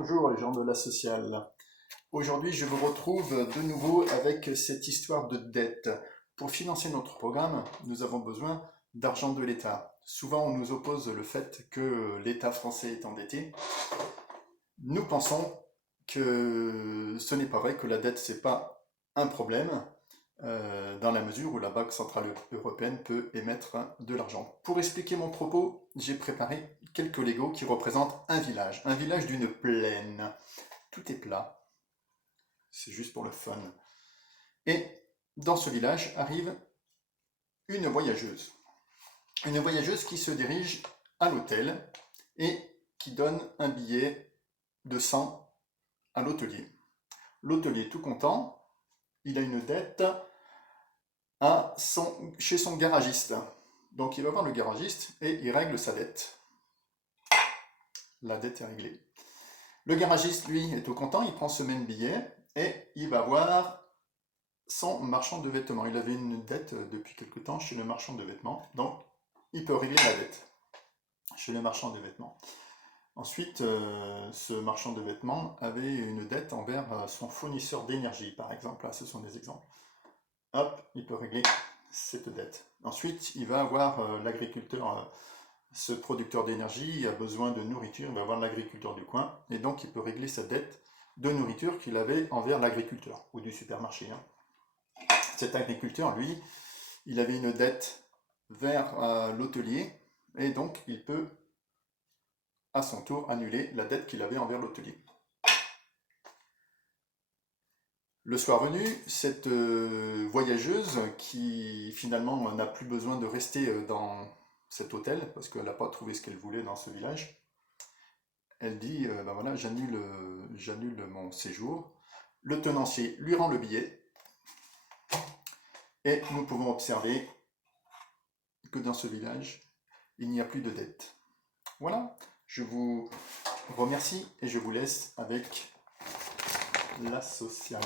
Bonjour les gens de la sociale. Aujourd'hui, je vous retrouve de nouveau avec cette histoire de dette. Pour financer notre programme, nous avons besoin d'argent de l'État. Souvent, on nous oppose le fait que l'État français est endetté. Nous pensons que ce n'est pas vrai, que la dette, c'est pas un problème, dans la mesure où la Banque Centrale Européenne peut émettre de l'argent. Pour expliquer mon propos, j'ai préparé quelques Legos qui représentent un village d'une plaine. Tout est plat, c'est juste pour le fun. Et dans ce village arrive une voyageuse. Une voyageuse qui se dirige à l'hôtel et qui donne un billet de 100 à l'hôtelier. L'hôtelier est tout content, il a une dette chez son garagiste. Donc il va voir le garagiste et il règle sa dette. La dette est réglée. Le garagiste, lui, est tout content, il prend ce même billet et il va voir son marchand de vêtements. Il avait une dette depuis quelque temps chez le marchand de vêtements, donc il peut régler la dette chez le marchand de vêtements. Ensuite, ce marchand de vêtements avait une dette envers son fournisseur d'énergie, par exemple. Là, ce sont des exemples. Hop, il peut régler cette dette. Ensuite, il va avoir l'agriculteur, ce producteur d'énergie, il a besoin de nourriture, il va voir l'agriculteur du coin, et donc il peut régler sa dette de nourriture qu'il avait envers l'agriculteur, ou du supermarché. Cet agriculteur, lui, il avait une dette vers l'hôtelier, et donc il peut à son tour annuler la dette qu'il avait envers l'hôtelier. Le soir venu, cette voyageuse qui finalement n'a plus besoin de rester dans cet hôtel parce qu'elle n'a pas trouvé ce qu'elle voulait dans ce village, elle dit ben voilà, j'annule mon séjour. Le tenancier lui rend le billet et nous pouvons observer que dans ce village, il n'y a plus de dette. Voilà, je vous remercie et je vous laisse avec la sociale.